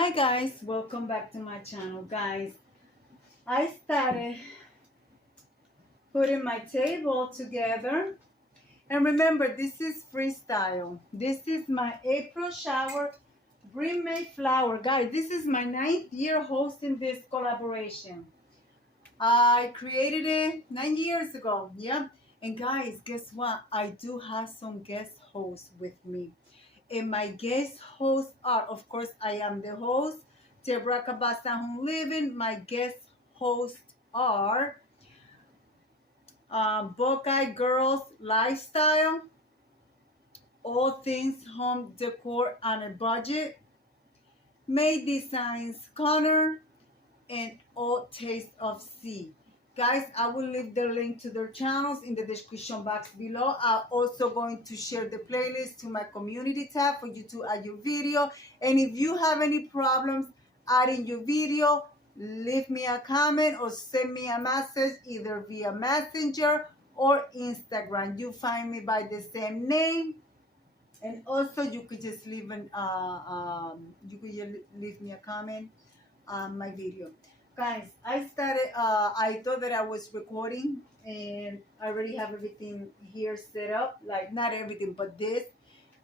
Hi guys, welcome back to my channel. Guys, I started putting my table together, and remember, this is freestyle. This is my April shower Bring May flower. Guys, this is my 9th year hosting this collaboration. I created it 9 years ago. Yeah. And guys, guess what? I do have some guest hosts with me. And my guest hosts are, of course, I am the host, Deborah Cabasa Living. My guest hosts are Buckeye Girls Lifestyle, All Things Home Decor on a Budget, May Designs Connor, and All Taste of Sea. Guys, I will leave the link to their channels in the description box below. I'm also going to share the playlist to my community tab for you to add your video. And if you have any problems adding your video, leave me a comment or send me a message either via Messenger or Instagram. You find me by the same name. And also you could just leave leave me a comment on my video. Guys, I thought that I was recording and I already have everything here set up, like not everything, but this.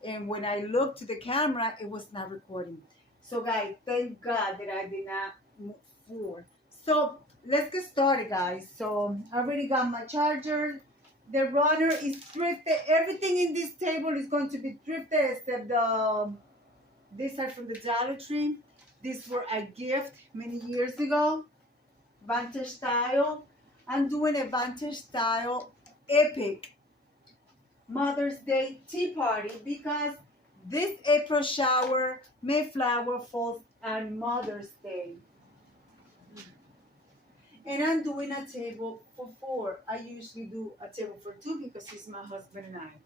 And when I looked to the camera, it was not recording. So guys, thank God that I did not move forward. So let's get started, guys. So I already got my charger. The runner is thrifted. Everything in this table is going to be thrifted except these are from the Dollar Tree. These were a gift many years ago. Vantage style. I'm doing a Vantage style epic Mother's Day tea party because this April shower, Mayflower falls on Mother's Day. And I'm doing a table for 4. I usually do a table for 2 because it's my husband and I.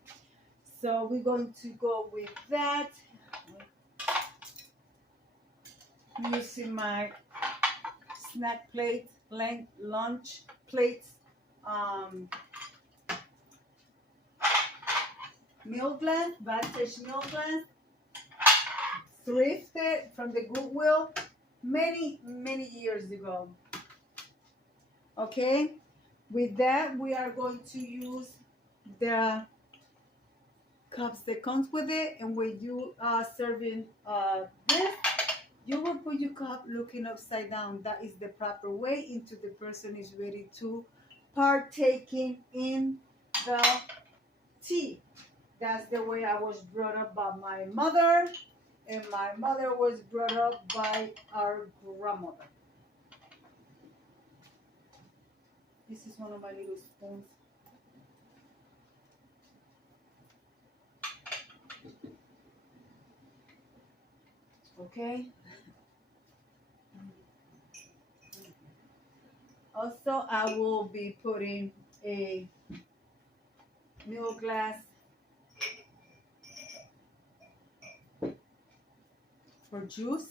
So we're going to go with that. Using my snack plates, lunch plates, milk glass, Vantage milk glass, thrifted from the Goodwill many years ago. Okay, with that we are going to use the cups that comes with it, and when you are serving this, you will put your cup looking upside down. That is the proper way into the person is ready to partaking in the tea. That's the way I was brought up by my mother, and my mother was brought up by our grandmother. This is one of my little spoons. Okay. Also, I will be putting a milk glass for juice.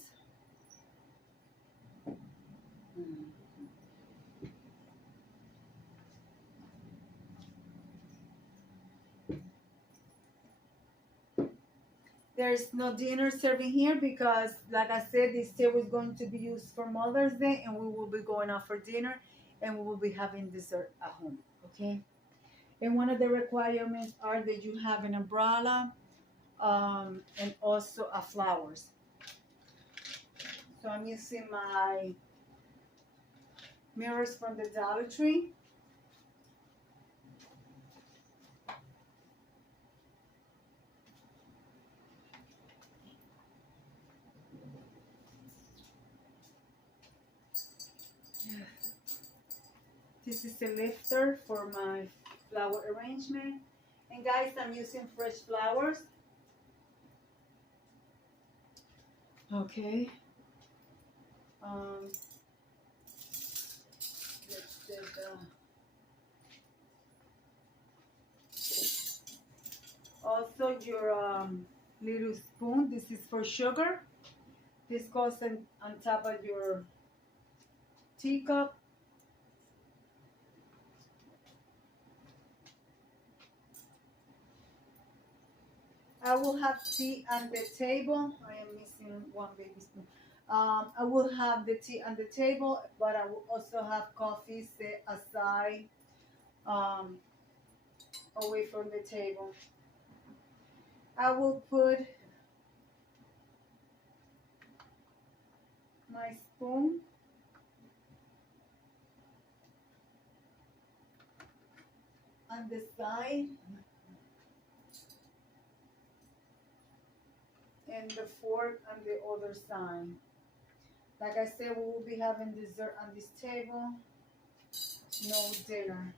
There's no dinner serving here because, like I said, this table is going to be used for Mother's Day, and we will be going out for dinner, and we will be having dessert at home, okay? And one of the requirements are that you have an umbrella and also a flowers. So I'm using my mirrors from the Dollar Tree. This is a lifter for my flower arrangement. And guys, I'm using fresh flowers. Okay. Also your little spoon. This is for sugar. This goes on top of your teacup. I will have tea on the table. I am missing one baby spoon. I will have the tea on the table, but I will also have coffee set aside, um, away from the table. I will put my spoon on the side and the fork on the other side. Like I said, we will be having dessert on this table, no dinner.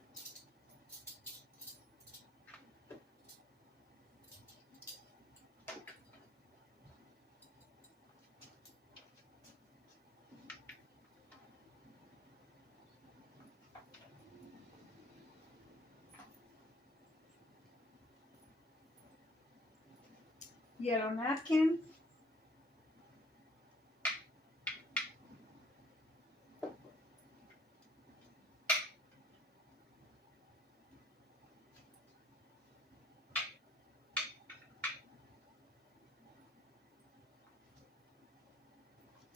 Yellow napkin.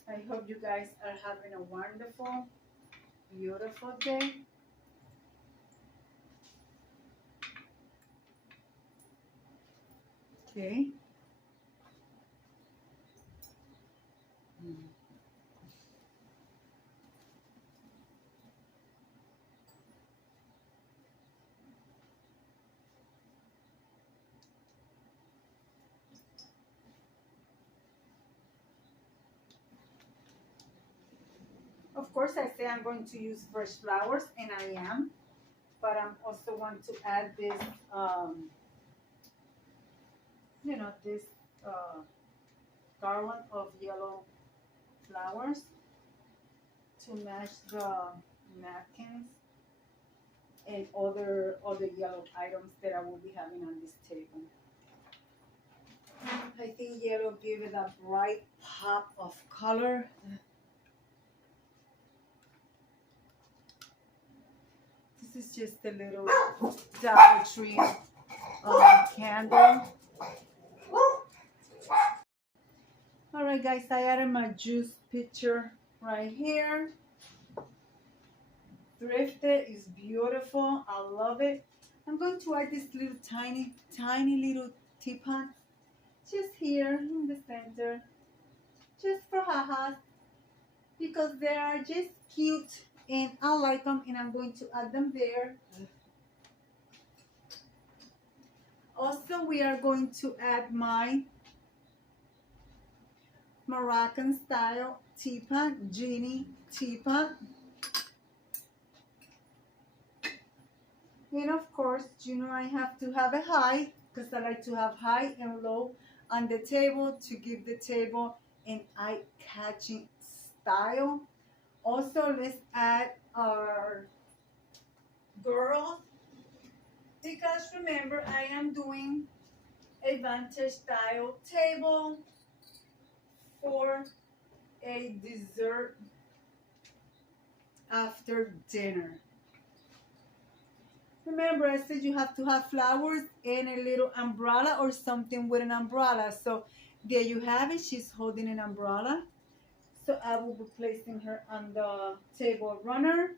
I hope you guys are having a wonderful, beautiful day. Okay. Of course, I say I'm going to use fresh flowers, and I am, but I'm also want to add this, this uh, garland of yellow flowers to match the napkins and other yellow items that I will be having on this table. I think yellow give it a bright pop of color. This is just a little Dollar Tree candle. All right, guys, I added my juice pitcher right here. Thrifted is beautiful. I love it. I'm going to add this little tiny little teapot just here in the center, just for haha, because they are just cute and I like them, and I'm going to add them there. Also, we are going to add my Moroccan style teapot, genie teapot. And of course, I have to have a high, because I like to have high and low on the table to give the table an eye-catching style. Also, let's add our girls, because remember, I am doing a vintage style table for a dessert after dinner. Remember, I said you have to have flowers and a little umbrella or something with an umbrella. So there you have it. She's holding an umbrella. So I will be placing her on the table runner.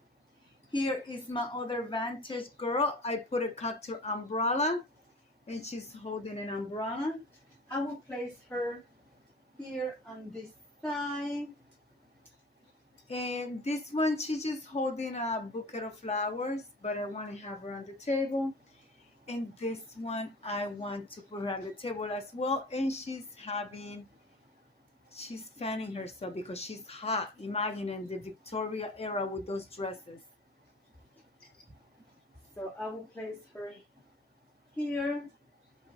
Here is my other vintage girl. I put a cocktail umbrella and she's holding an umbrella. I will place her here on this side. And this one, she's just holding a bouquet of flowers, but I want to have her on the table. And this one, I want to put her on the table as well. And she's fanning herself because she's hot. Imagine in the Victoria era with those dresses. So I will place her here,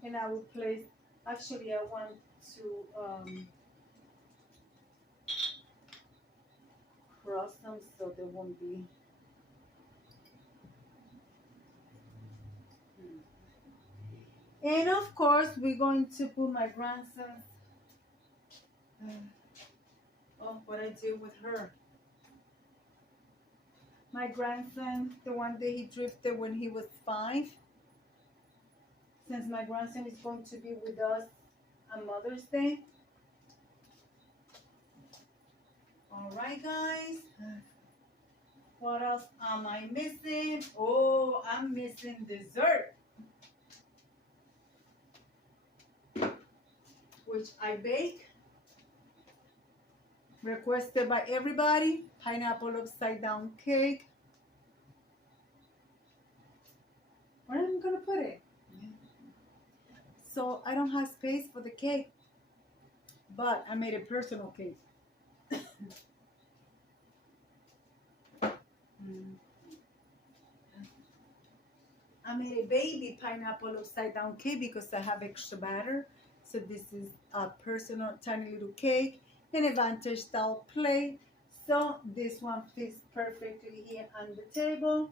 and I will place, actually I want to cross them so they won't be. And of course, we're going to put my grandson's, what I did with her. My grandson, the one that he drifted when he was 5. Since my grandson is going to be with us on Mother's Day, All right, guys. What else am I missing? Oh, I'm missing dessert, which I bake. Requested by everybody. Pineapple upside down cake. Where am I gonna put it? So I don't have space for the cake, but I made a personal cake. I made a baby pineapple upside down cake because I have extra batter. So this is a personal tiny little cake, an advantage style plate. So this one fits perfectly here on the table.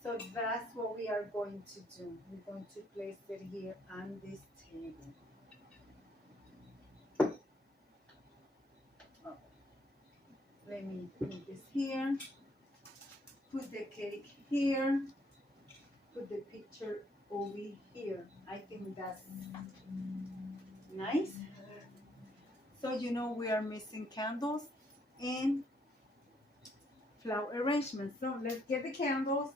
So that's what we are going to do. We're going to place it here on this table. Oh. Let me put this here. Put the cake here. Put the picture over here. I think that's nice. So you know we are missing candles and flower arrangement. So let's get the candles.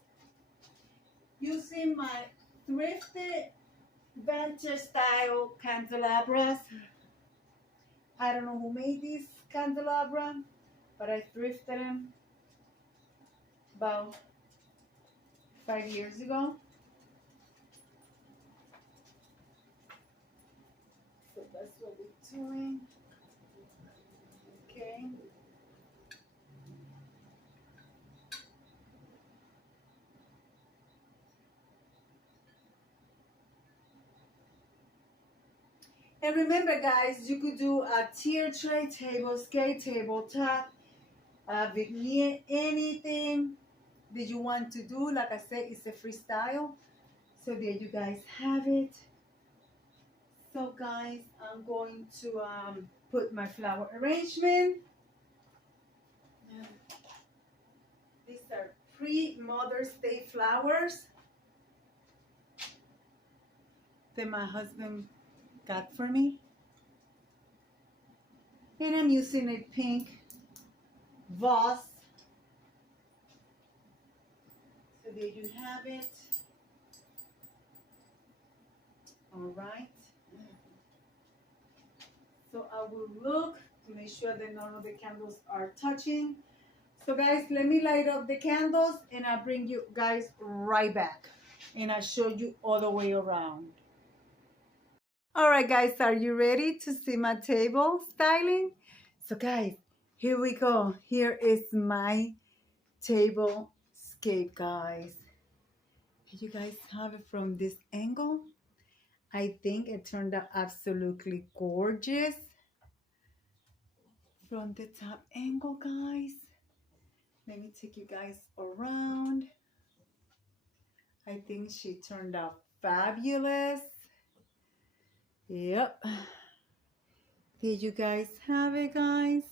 Using my thrifted vintage style candelabras. I don't know who made these candelabra, but I thrifted them about 5 years ago. So that's what we're doing. Okay. And remember, guys, you could do a tier tray, tablescape, tabletop, vignette, anything that you want to do. Like I said, it's a freestyle. So there you guys have it. So guys, I'm going to put my flower arrangement. These are pre-Mother's Day flowers that my husband got for me. And I'm using a pink vase. So there you have it. All right. So I will look to make sure that none of the candles are touching. So guys, let me light up the candles and I'll bring you guys right back. And I'll show you all the way around. All right, guys, are you ready to see my table styling? So guys, here we go. Here is my tablescape, guys. You guys have it from this angle. I think it turned out absolutely gorgeous. From the top angle, guys. Let me take you guys around. I think she turned out fabulous. Yep. Did you guys have it, guys?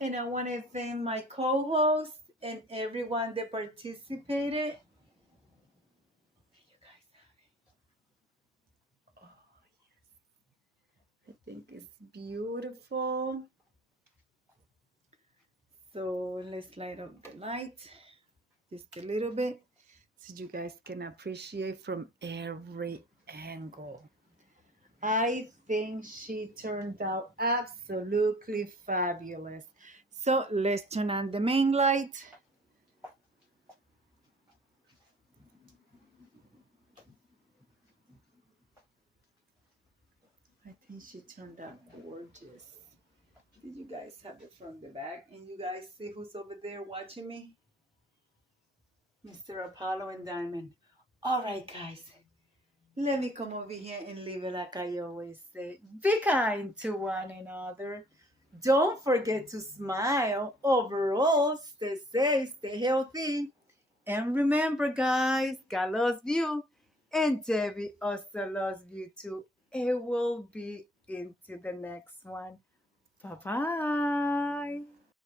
And I want to thank my co-host and everyone that participated. Did you guys have it? Oh, yes. I think it's beautiful. So let's light up the light just a little bit so you guys can appreciate from every angle. I think she turned out absolutely fabulous. So let's turn on the main light. I think she turned out gorgeous. Did you guys have it from the back? And you guys see who's over there watching me? Mr. Apollo and Diamond. All right, guys. Let me come over here and leave it like I always say. Be kind to one another. Don't forget to smile. Overall, stay safe, stay healthy. And remember, guys, God loves you. And Debbie also loves you too. It will be into the next one. Bye-bye.